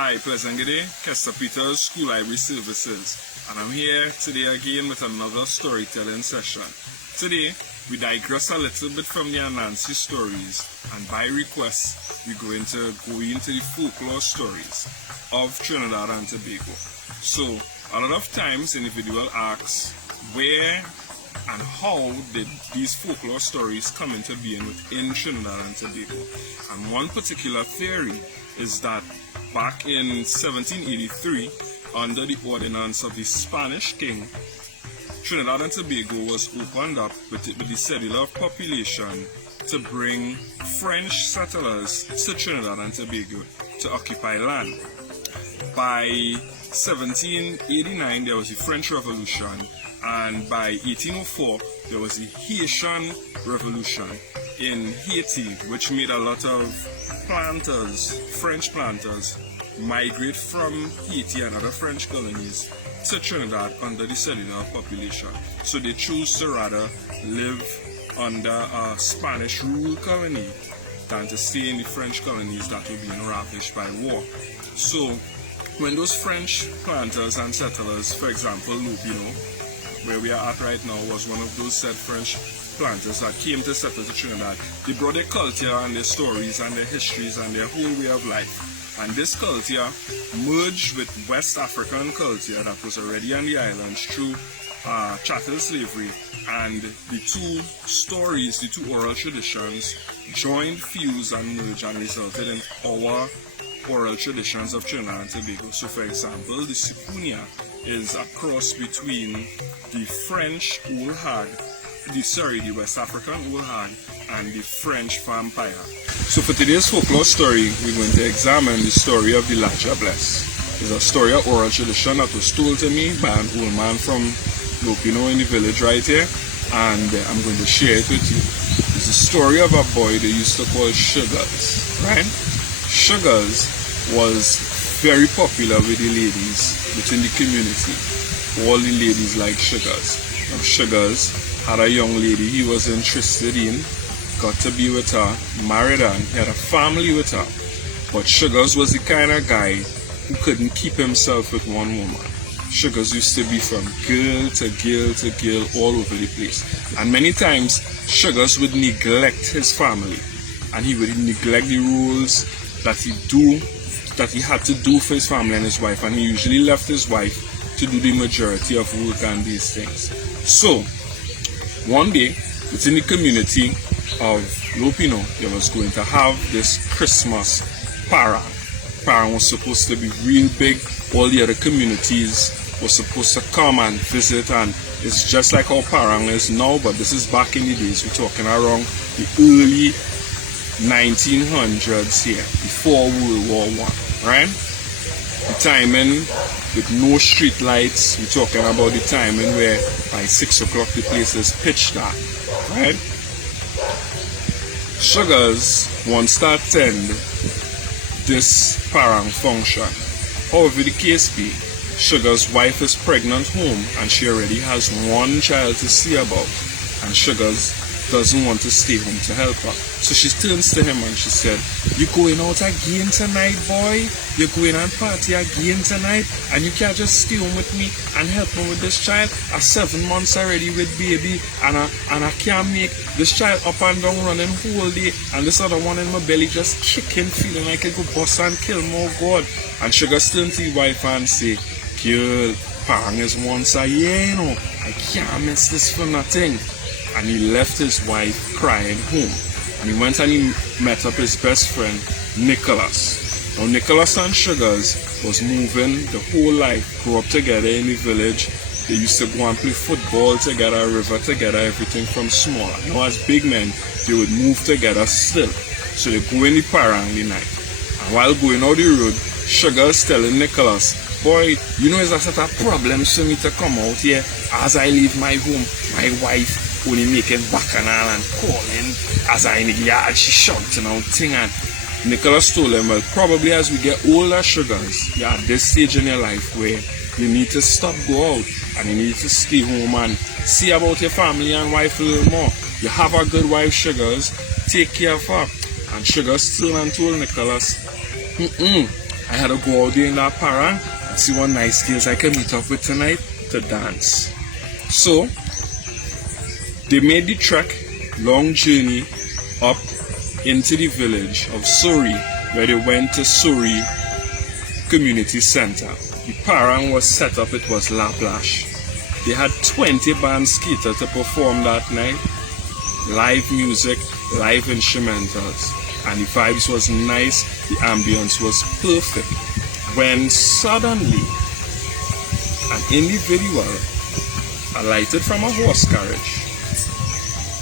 Hi, pleasant good day. Kester School Library Services, and I'm here today again with another storytelling session. Today, we digress a little bit from the Anansi stories, and by request, we're going to go into the folklore stories of Trinidad and Tobago. So, a lot of times, individual asks, where and how did these folklore stories come into being within Trinidad and Tobago? And one particular theory is that back in 1783, under the ordinance of the Spanish king, Trinidad and Tobago was opened up with the cedula of population to bring French settlers to Trinidad and Tobago to occupy land. By 1789, there was the French Revolution, and by 1804, there was the Haitian Revolution in Haiti, which made a lot of planters, French planters, migrate from Haiti and other French colonies to Trinidad under the cedula of population. So they chose to rather live under a Spanish rule colony than to stay in the French colonies that were being ravished by war. So when those French planters and settlers, for example, Lupino, where we are at right now, was one of those said French planters that came to settle to Trinidad, they brought their culture and their stories and their histories and their whole way of life. And this culture merged with West African culture that was already on the islands through chattel slavery, and the two stories, the two oral traditions joined, fused and merged and resulted in our oral traditions of Trinidad and Tobago. So for example, the Sipunia is a cross between the French old hag, the West African old hag, and the French vampire. So for today's folklore story, we're going to examine the story of the Diablesse. It's a story of oral tradition that was told to me by an old man from Lopino in the village right here, and I'm going to share it with you. It's a story of a boy they used to call Sugars, right? Sugars was very popular with the ladies within the community. All the ladies liked Sugars. Now Sugars had a young lady he was interested in, got to be with her, married her, and he had a family with her. But Sugars was the kind of guy who couldn't keep himself with one woman. Sugars used to be from girl to girl to girl all over the place. And many times, Sugars would neglect his family, and he would neglect the rules that he had to do for his family and his wife, and he usually left his wife to do the majority of work and these things. So, one day, within the community of Lopino, they was going to have this Christmas parang. Parang was supposed to be real big. All the other communities were supposed to come and visit, and it's just like how parang is now, but this is back in the days. We're talking around the early 1900s here, before World War I, right? The timing with no street lights, we're talking about the timing where by 6 o'clock the place is pitch dark, right? Sugars wants to attend this parang function. However the case be, Sugars' wife is pregnant home and she already has one child to see about, and Sugars doesn't want to stay home to help her. So she turns to him and she said, "You going out again tonight, boy? You're going and party again tonight? And you can't just stay home with me and help me with this child? I'm 7 months already with baby, and I can't make this child up and down running whole day, and this other one in my belly just kicking, feeling like I could bust and kill more God." And Sugar turns to the wife and say, "Girl, parang is once a year, you know. I can't miss this for nothing." And he left his wife crying home. And he went and he met up his best friend, Nicholas. Now Nicholas and Sugars was moving the whole life, grew up together in the village. They used to go and play football together, river together, everything from small. Now as big men, they would move together still. So they go in the parang the night. And while going out the road, Sugars telling Nicholas, "Boy, you know it's a sort of problem for me to come out here as I leave my home. My wife only making bacchanal and calling as I in the yard, she shouting out thing." And Nicholas told him, "Well, probably as we get older, Sugars, you're at this stage in your life where you need to stop, go out, and you need to stay home and see about your family and wife a little more. You have a good wife, Sugars, take care of her." And Sugars turned and told Nicholas, I had to go out there in that parang and see what nice girls I can meet up with tonight to dance. So they made the trek, long journey up into the village of Surrey, where they went to Surrey Community Center. The parang was set up, it was laplash. They had 20 bands catered to perform that night. Live music, live instrumentals, and the vibes was nice, the ambience was perfect. When suddenly an individual alighted from a horse carriage.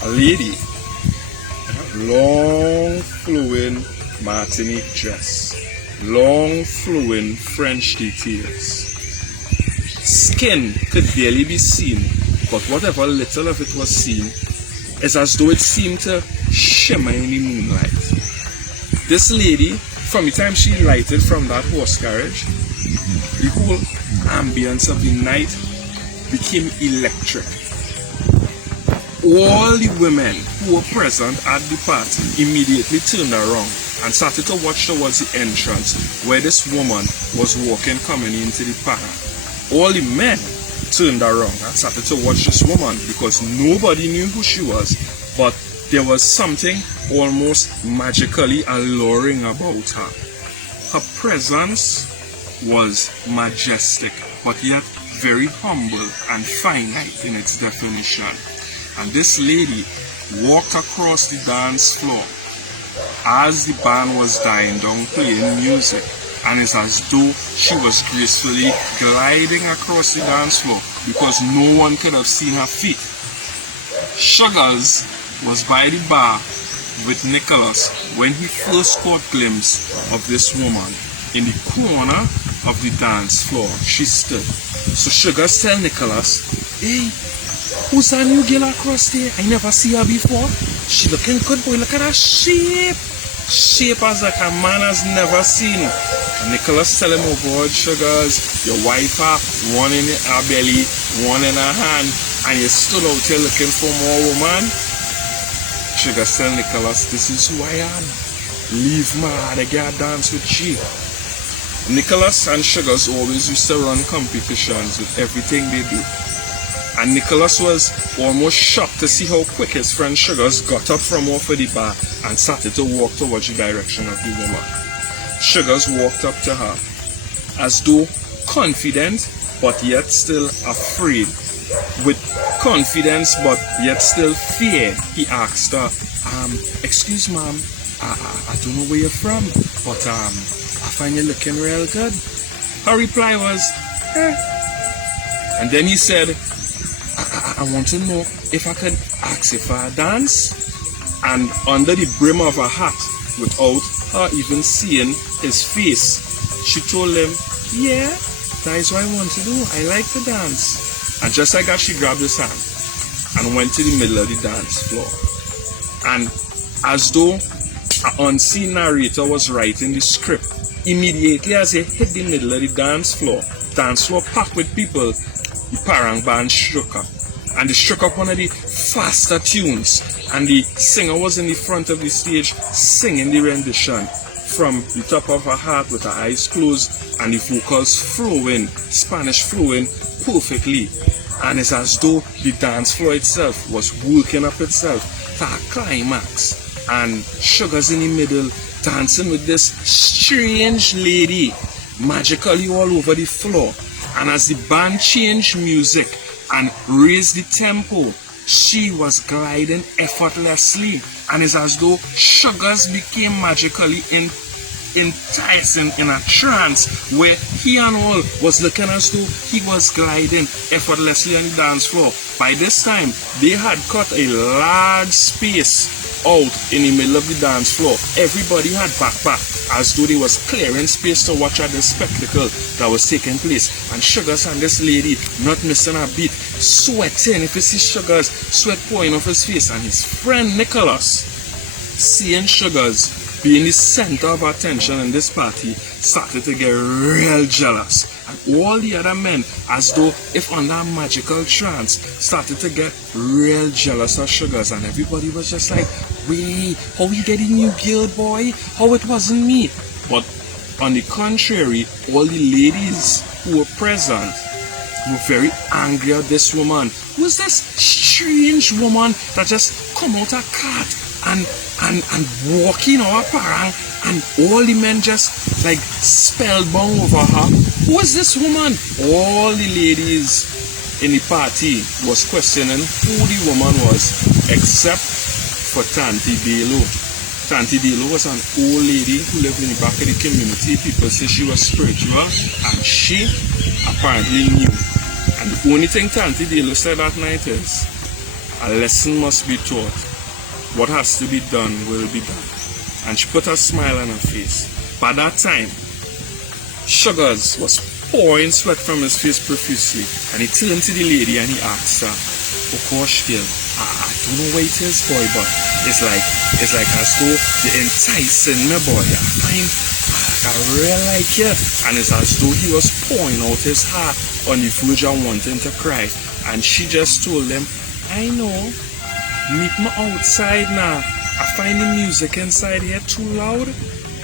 A lady, long flowing Martinique dress, long flowing French details. Skin could barely be seen, but whatever little of it was seen is as though it seemed to shimmer in the moonlight. This lady, from the time she lighted from that horse carriage, the whole ambience of the night became electric. All the women who were present at the party immediately turned around and started to watch towards the entrance where this woman was walking, coming into the park. All the men turned around and started to watch this woman because nobody knew who she was, but there was something almost magically alluring about her. Her presence was majestic, but yet very humble and finite in its definition. And this lady walked across the dance floor as the band was dying down playing music, and it's as though she was gracefully gliding across the dance floor because no one could have seen her feet. Sugars was by the bar with Nicholas when he first caught glimpse of this woman. In the corner of the dance floor she stood. So Sugars tell Nicholas, "Hey, who's that new girl across there? I never see her before. She looking good, boy. Look at her shape. Shape as like a man has never seen." And Nicholas tell him, "Oh God, Sugars, your wife have one in her belly, one in her hand, and you stood out here looking for more woman." Sugars tell Nicholas, "This is who I am. Leave my heart, I gotta dance with you." Nicholas and Sugars always used to run competitions with everything they do. And Nicholas was almost shocked to see how quick his friend Sugars got up from off of the bar and started to walk towards the direction of the woman. Sugars walked up to her as though confident but yet still afraid. With confidence but yet still fear, he asked her, "Excuse ma'am, I don't know where you're from, but I find you looking real good." Her reply was, And then he said, I want to know if I could ask you for a dance." And under the brim of her hat, without her even seeing his face, she told him, "Yeah, that is what I want to do. I like to dance." And just like that, she grabbed his hand and went to the middle of the dance floor. And as though an unseen narrator was writing the script, immediately as he hit the middle of the dance floor packed with people, the parang band struck up. And they struck up one of the faster tunes, and the singer was in the front of the stage singing the rendition from the top of her heart with her eyes closed and the vocals flowing, Spanish flowing perfectly. And it's as though the dance floor itself was working up itself to a climax, and Sugars in the middle dancing with this strange lady magically all over the floor. And as the band changed music and raised the tempo, she was gliding effortlessly, and it's as though Sugars became magically enticing in a trance where he and all was looking as though he was gliding effortlessly on the dance floor. By this time, they had cut a large space out in the middle of the dance floor. Everybody had backpacked as though they was clearing space to watch at the spectacle that was taking place. And Sugars and this lady not missing a beat, sweating. If you see Sugars, sweat pouring off his face. And his friend Nicholas, seeing Sugars being the center of attention in this party, started to get real jealous. And all the other men, as though if under a magical trance, started to get real jealous of Sugars. And everybody was just like, "Wait, how you get a new girl, boy? How it wasn't me?" But On the contrary, all the ladies who were present were very angry at this woman. Who's this strange woman that just come out a cart and walking our parang, and all the men just like spellbound over her? Who is this woman? All the ladies in the party was questioning who the woman was, except for Tanti Delo. Tanti Delo was an old lady who lived in the back of the community. People say she was spiritual, and she apparently knew. And the only thing Tanti Delo said that night is, a lesson must be taught. What has to be done will be done. And she put a smile on her face. By that time, Sugars was pouring sweat from his face profusely, and he turned to the lady and he asked her, "Oh gosh, girl, I don't know what it is, boy, but it's like as though you're enticing me, boy. I really like you." And it's as though he was pouring out his heart on the verge of wanting to cry. And she just told him, "I know, meet me outside now. I find the music inside here too loud,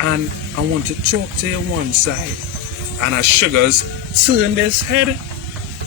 and I want to talk to you one side." And as Sugars turned his head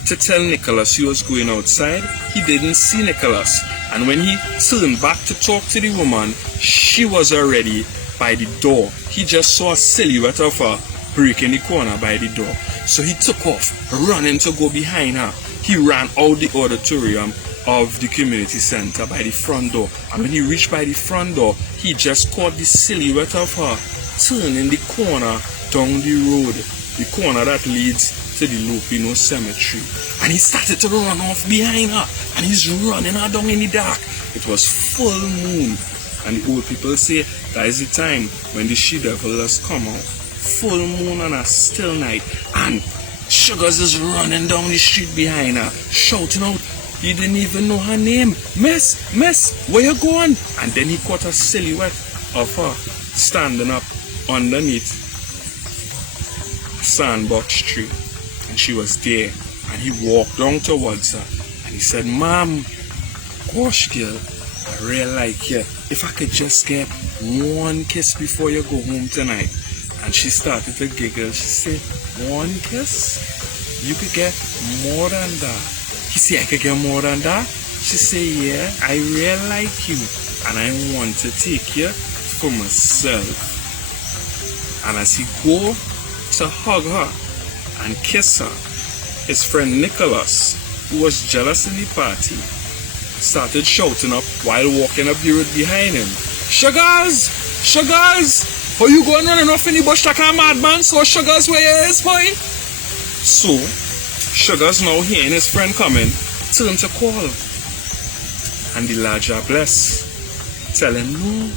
to tell Nicholas he was going outside, he didn't see Nicholas. And when he turned back to talk to the woman, she was already by the door. He just saw a silhouette of her breaking the corner by the door. So he took off, running to go behind her. He ran out the auditorium of the community center by the front door. And when he reached by the front door, he just caught the silhouette of her turning the corner down the road, the corner that leads to the Lupino Cemetery. And he started to run off behind her, and he's running her down in the dark. It was full moon, and the old people say that is the time when the she-devil has come out. Full moon on a still night, and Sugars is running down the street behind her, shouting out. He didn't even know her name. Miss, where you going?" And then he caught a silhouette of her standing up underneath a sandbox tree, and she was there. And he walked down towards her, and he said, "Ma'am, gosh, girl, I really like you. If I could just get one kiss before you go home tonight." And she started to giggle. She said, "One kiss? You could get more than that." He said, "I could get more than that?" She said, "Yeah, I really like you, and I want to take you for myself." And as he go to hug her and kiss her, his friend Nicholas, who was jealous in the party, started shouting up while walking up the road behind him, "Sugars! How you going running off in the bush like a madman? So Sugars, where you is, boy?" So Sugars, now hearing his friend coming, turned to call. And the lad Diablesse tell him, "No,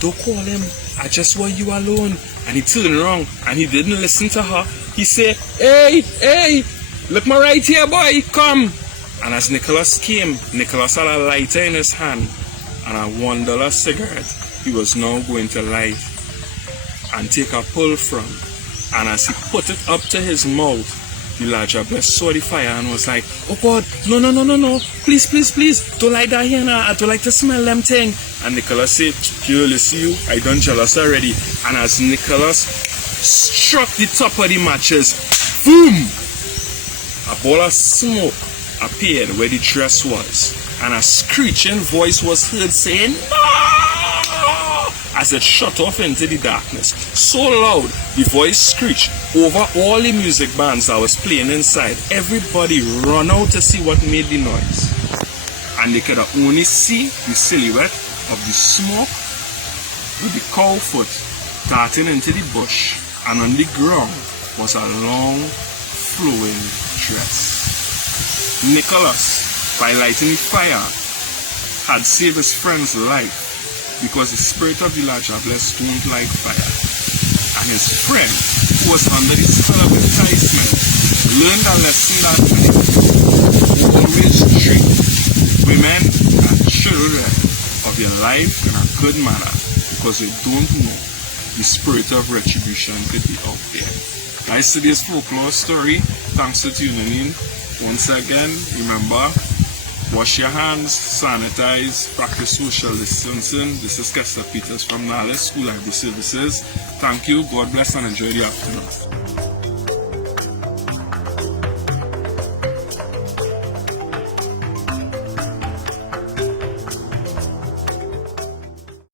don't call him. I just want you alone." And he turned around and he didn't listen to her. He said, Hey, look me right here, boy, come." And as Nicholas came, Nicholas had a lighter in his hand and a $1 cigarette he was now going to light and take a pull from. And as he put it up to his mouth, the lad Diablesse saw the fire and was like, "Oh God, no, please, don't light that here now. I don't like to smell them thing." And Nicholas said, "Girl, you see you, I done jealous already." And as Nicholas struck the top of the matches, boom! A ball of smoke appeared where the dress was, and a screeching voice was heard saying, "No!" as it shot off into the darkness. So loud, the voice screeched over all the music bands that was playing inside. Everybody ran out to see what made the noise. And they could only see the silhouette of the smoke with the cow foot darting into the bush, and on the ground was a long, flowing dress. Nicholas, by lighting the fire, had saved his friend's life, because the spirit of the lad Diablesse don't like fire. And his friend, who was under the spell of enticement, learned a lesson that night. Always treat women and children of your life in a good manner, because you don't know the spirit of retribution could be out there. That's today's folklore story. Thanks for tuning in. Once again, remember, Wash your hands, sanitize, practice social distancing. This is Kester from Diablesse School Library Services. Thank you, God bless, and enjoy the afternoon.